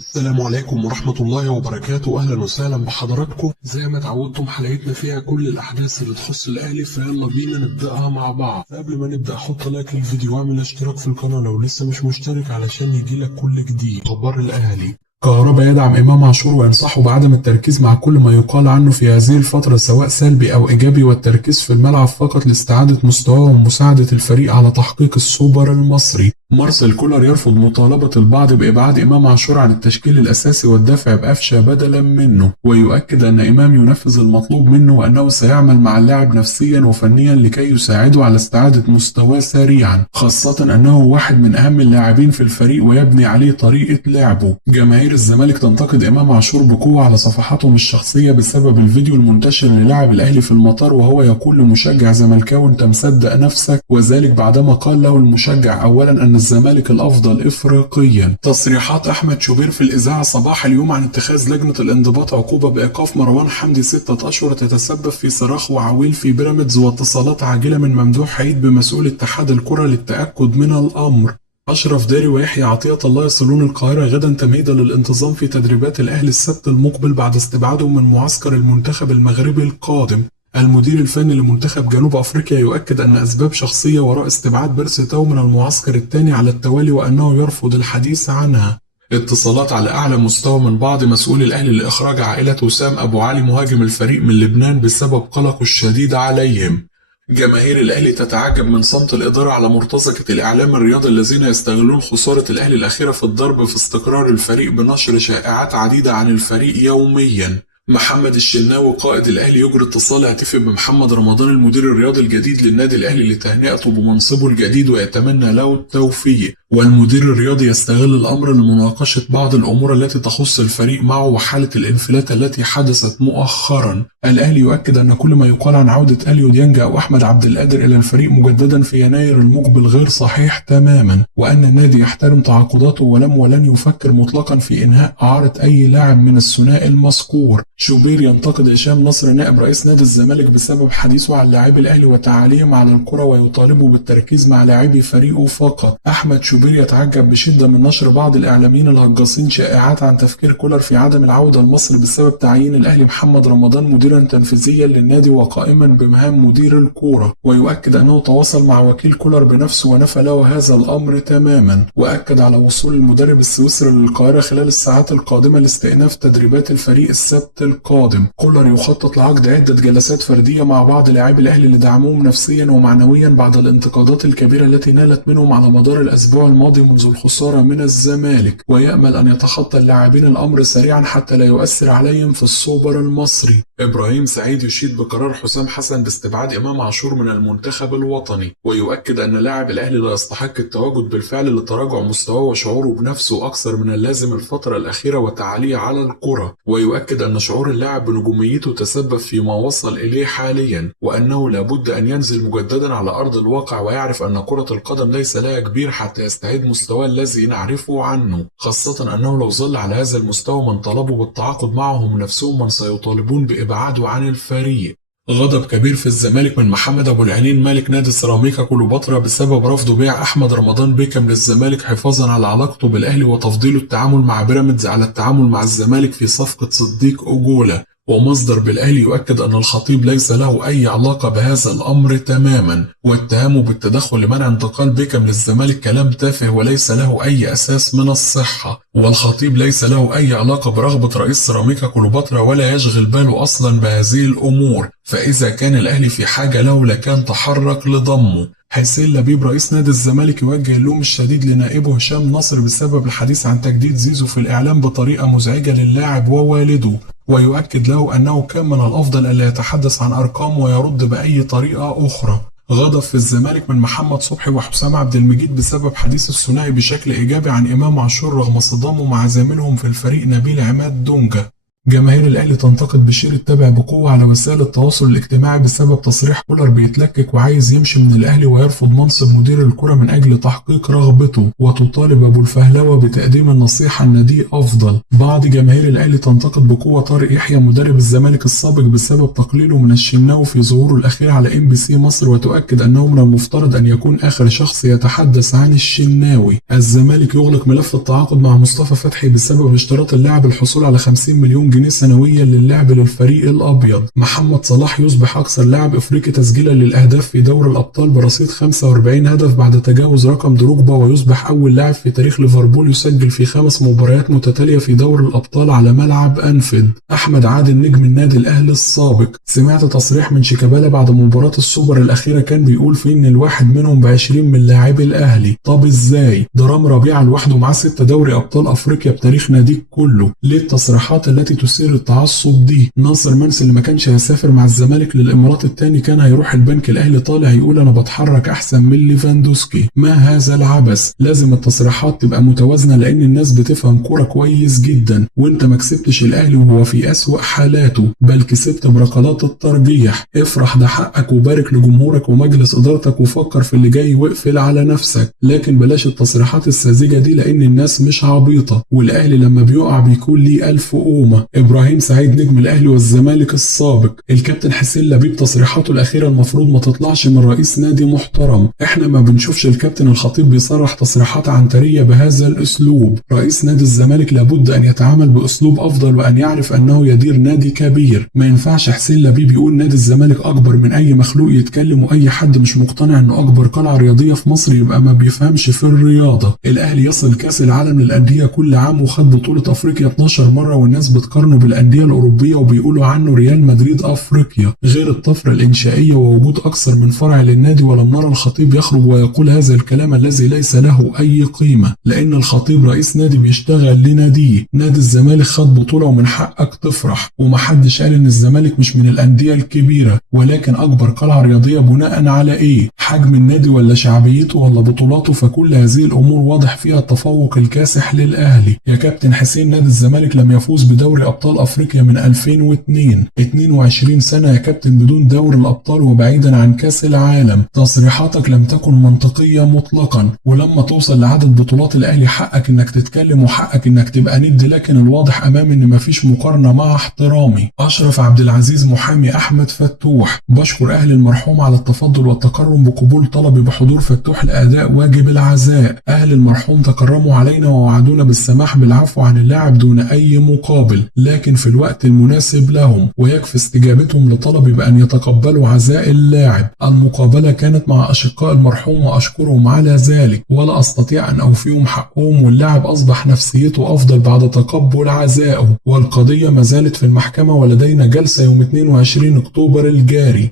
السلام عليكم ورحمة الله وبركاته. أهلا وسهلا بحضراتكم. زي ما اتعودتم حلقتنا فيها كل الأحداث اللي تخص الأهلي، فيلا بينا نبدأها مع بعض. قبل ما نبدأ حط لايك للفيديو واعمل اشتراك في القناة لو لسه مش مشترك علشان يجيلك كل جديد. أخبار الأهلي: كهربا يدعم إمام عاشور وينصحه بعدم التركيز مع كل ما يقال عنه في هذه الفترة سواء سلبي أو إيجابي، والتركيز في الملعب فقط لاستعادة مستواه ومساعدة الفريق على تحقيق السوبر المصري. مارسيل كولر يرفض مطالبة البعض بإبعاد إمام عاشور عن التشكيل الأساسي والدفع بقفشة بدلا منه، ويؤكد أن إمام ينفذ المطلوب منه وأنه سيعمل مع اللاعب نفسيا وفنيا لكي يساعده على استعادة مستواه سريعا، خاصة أنه واحد من أهم اللاعبين في الفريق ويبني عليه طريقة لعبه. جماهير الزمالك تنتقد إمام عاشور بقوة على صفحاتهم الشخصية بسبب الفيديو المنتشر للاعب الأهلي في المطار وهو يقول لمشجع زملكاوي أنت مصدق نفسك، وذلك بعدما قال له المشجع أولا أن الزمالك الأفضل إفريقيا. تصريحات أحمد شوبير في الإذاعة صباح اليوم عن اتخاذ لجنة الانضباط عقوبة بإيقاف مروان حمدي 6 أشهر تتسبب في صراخ وعويل في بيراميدز، واتصالات عاجلة من ممدوح عيد بمسؤول اتحاد الكرة للتأكد من الأمر. أشرف داري ويحيى عطية الله يصلون القاهرة غدا تمهيدا للانتظام في تدريبات الأهلي السبت المقبل بعد استبعادهم من معسكر المنتخب المغربي القادم. المدير الفني لمنتخب جنوب أفريقيا يؤكد أن أسباب شخصية وراء استبعاد بيرسي تاو من المعسكر الثاني على التوالي وأنه يرفض الحديث عنها. اتصالات على أعلى مستوى من بعض مسؤولي الأهلي لإخراج عائلة وسام أبو علي مهاجم الفريق من لبنان بسبب قلقه الشديد عليهم. جماهير الأهلي تتعجب من صمت الإدارة على مرتزقة الإعلام الرياضي الذين يستغلون خسارة الأهلي الأخيرة في الضرب في استقرار الفريق بنشر شائعات عديدة عن الفريق يوميا. محمد الشناوي قائد الأهلي يجري اتصال هاتفي بمحمد رمضان المدير الرياضي الجديد للنادي الأهلي لتهنئته بمنصبه الجديد ويتمنى له التوفيق، والمدير الرياضي يستغل الأمر لمناقشة بعض الأمور التي تخص الفريق معه وحالة الانفلات التي حدثت مؤخرا. الأهلي يؤكد أن كل ما يقال عن عودة أليو ديانج أو أحمد عبد القادر إلى الفريق مجددا في يناير المقبل غير صحيح تماما، وأن النادي يحترم تعاقداته ولن يفكر مطلقا في إنهاء إعارة أي لاعب من الثنائي المذكور. شوبير ينتقد هشام نصر نائب رئيس نادي الزمالك بسبب حديثه عن لاعبي الأهلي وتعاليهم على الكرة ويطالبه بالتركيز مع لاعبي فريقه فقط. أحمد شوبير يتعجب بشدة من نشر بعض الإعلاميين الهجاصين شائعات عن تفكير كولر في عدم العودة لمصر بسبب تعيين الأهلي محمد رمضان مديرا تنفيذيا للنادي وقائما بمهام مدير الكورة، ويؤكد أنه تواصل مع وكيل كولر بنفسه ونفى له هذا الأمر تماما، وأكد على وصول المدرب السويسري للقاهرة خلال الساعات القادمة لاستئناف تدريبات الفريق السبت القادم. كولر يخطط لعقد عدة جلسات فردية مع بعض لاعبي الأهلي لدعمهم نفسيا ومعنويا بعد الانتقادات الكبيرة التي نالت منهم على مدار الأسبوع الماضي منذ الخسارة من الزمالك، ويأمل أن يتخطى اللاعبين الأمر سريعا حتى لا يؤثر عليهم في السوبر المصري. إبراهيم سعيد يشيد بقرار حسام حسن باستبعاد إمام عاشور من المنتخب الوطني، ويؤكد أن لاعب الأهلي لا يستحق التواجد بالفعل لتراجع مستواه وشعوره بنفسه أكثر من اللازم الفترة الأخيرة وتعاليه على الكرة، ويؤكد أن شعور اللاعب بنجوميته تسبب فيما وصل إليه حاليا، وأنه لابد أن ينزل مجددا على أرض الواقع ويعرف أن كرة القدم ليس لها كبير حتى يستعيد مستواه الذي نعرفه عنه، خاصة أنه لو ظل على هذا المستوى من طلبوا بالتعاقد معه هم نفسهم من سيطالبون بإبعاده عن الفريق. غضب كبير في الزمالك من محمد أبو العينين مالك نادي سيراميكا كليوباترا بسبب رفضه بيع أحمد رمضان بيكم للزمالك حفاظا على علاقته بالأهلي وتفضيله التعامل مع بيراميدز على التعامل مع الزمالك في صفقة صديق أجولة. ومصدر بالأهلي يؤكد أن الخطيب ليس له أي علاقة بهذا الأمر تماما، واتهامه بالتدخل لمنع انتقال بيكم للزمالك كلام تافه وليس له أي أساس من الصحة، والخطيب ليس له أي علاقة برغبة رئيس سيراميكا كليوباترا ولا يشغل باله أصلا بهذه الأمور، فإذا كان الأهلي في حاجة له لكان تحرك لضمه. حسين لبيب رئيس نادي الزمالك يوجه اللوم الشديد لنائبه هشام نصر بسبب الحديث عن تجديد زيزو في الإعلام بطريقة مزعجة للاعب ووالده، ويؤكد له أنه كان من الأفضل ألا يتحدث عن أرقام ويرد بأي طريقة أخرى. غضب في الزمالك من محمد صبحي وحسام عبد المجيد بسبب حديث الثنائي بشكل إيجابي عن إمام عاشور رغم صدامه مع زميلهم في الفريق نبيل عماد دونجا. جماهير الاهلي تنتقد بشير التابع بقوه على وسائل التواصل الاجتماعي بسبب تصريح كولر بيتلكك وعايز يمشي من الاهلي ويرفض منصب مدير الكره من اجل تحقيق رغبته، وتطالب ابو الفهلوه بتقديم النصيحه ان دي افضل. بعض جماهير الاهلي تنتقد بقوه طارق يحيى مدرب الزمالك السابق بسبب تقليله من الشناوي في ظهوره الاخير على MBC مصر، وتؤكد انه من المفترض ان يكون اخر شخص يتحدث عن الشناوي. الزمالك يغلق ملف التعاقد مع مصطفى فتحي بسبب اشتراط اللاعب الحصول على 50 مليون جنيه سنويا للعب للفريق الابيض. محمد صلاح يصبح اكثر لاعب افريقي تسجيلا للاهداف في دوري الابطال برصيد 45 هدف بعد تجاوز رقم دروجبا، ويصبح اول لاعب في تاريخ ليفربول يسجل في 5 مباريات متتاليه في دوري الابطال على ملعب انفيلد. احمد عادل نجم النادي الاهلي السابق، سمعت تصريح من شيكابالا بعد مباراه السوبر الاخيره كان بيقول فيه ان الواحد منهم ب20 من لاعبي الاهلي. طب ازاي؟ ده رام ربيعه لوحده معاه 6 دوري ابطال افريقيا بتاريخ ناديك كله. ليه التصريحات التي تثير التعصب دي؟ ناصر منسي اللي ما كانش هيسافر مع الزمالك للامارات التاني كان هيروح البنك الاهلي طالع يقول انا بتحرك احسن من ليفاندوسكي. ما هذا العبث؟ لازم التصريحات تبقى متوازنه لان الناس بتفهم كوره كويس جدا، وانت ما كسبتش الاهلي وهو في اسوأ حالاته، بل كسبت بركلات الترجيح. افرح ده حقك وبارك لجمهورك ومجلس ادارتك وفكر في اللي جاي واقفل على نفسك، لكن بلاش التصريحات الساذجه دي لان الناس مش عبيطه، والاهلي لما بيقع بيكون ليه 1000 قومه. ابراهيم سعيد نجم الاهلي والزمالك السابق، الكابتن حسين لبيب تصريحاته الاخيره المفروض ما تطلعش من رئيس نادي محترم، احنا ما بنشوفش الكابتن الخطيب بيصرح تصريحات عنتريه بهذا الاسلوب. رئيس نادي الزمالك لابد ان يتعامل باسلوب افضل وان يعرف انه يدير نادي كبير. ما ينفعش حسين لبيب يقول نادي الزمالك اكبر من اي مخلوق يتكلم، واي حد مش مقتنع انه اكبر قلعه رياضيه في مصر يبقى ما بيفهمش في الرياضه. الاهلي يصل كاس العالم للانديه كل عام وخد بطوله افريقيا 12 مره، والناس بتقارنه بالانديه الاوروبيه وبيقولوا عنه ريال مدريد افريقيا، غير الطفره الانشائيه ووجود اكثر من فرع للنادي. ولم نرى الخطيب يخرج ويقول هذا الكلام الذي ليس له اي قيمه، لان الخطيب رئيس نادي بيشتغل لناديه. نادي الزمالك خد بطوله ومن حقك تفرح، ومحدش قال ان الزمالك مش من الانديه الكبيره، ولكن اكبر قلعه رياضيه بناء على ايه؟ حجم النادي ولا شعبيته ولا بطولاته؟ فكل هذه الامور واضح فيها التفوق الكاسح للاهلي. يا كابتن حسين نادي الزمالك لم يفوز بدوري ابطال افريقيا من 2002، 22 سنه يا كابتن بدون دوري الابطال وبعيدا عن كاس العالم. تصريحاتك لم تكن منطقيه مطلقا، ولما توصل لعدد بطولات الاهلي حقك انك تتكلم وحقك انك تبقى ند، لكن الواضح امامي ان مفيش مقارنه مع احترامي. اشرف عبد العزيز محامي احمد فتوح، بشكر اهل المرحوم على التفضل والتكرم بقبول طلبي بحضور فتوح لاداء واجب العزاء. اهل المرحوم تكرموا علينا ووعدونا بالسماح بالعفو عن اللاعب دون اي مقابل، لكن في الوقت المناسب لهم، ويكفي استجابتهم لطلبي بان يتقبلوا عزاء اللاعب. المقابله كانت مع اشقاء المرحوم واشكرهم على ذلك، ولا استطيع ان اوفيهم حقهم، واللاعب اصبح نفسيته افضل بعد تقبل عزائه، والقضيه ما زالت في المحكمه ولدينا جلسه يوم 22 اكتوبر الجاري.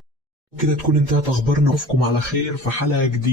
كده تكون انتهت اخبارنا، اشوفكم على خير في حلقه جديده.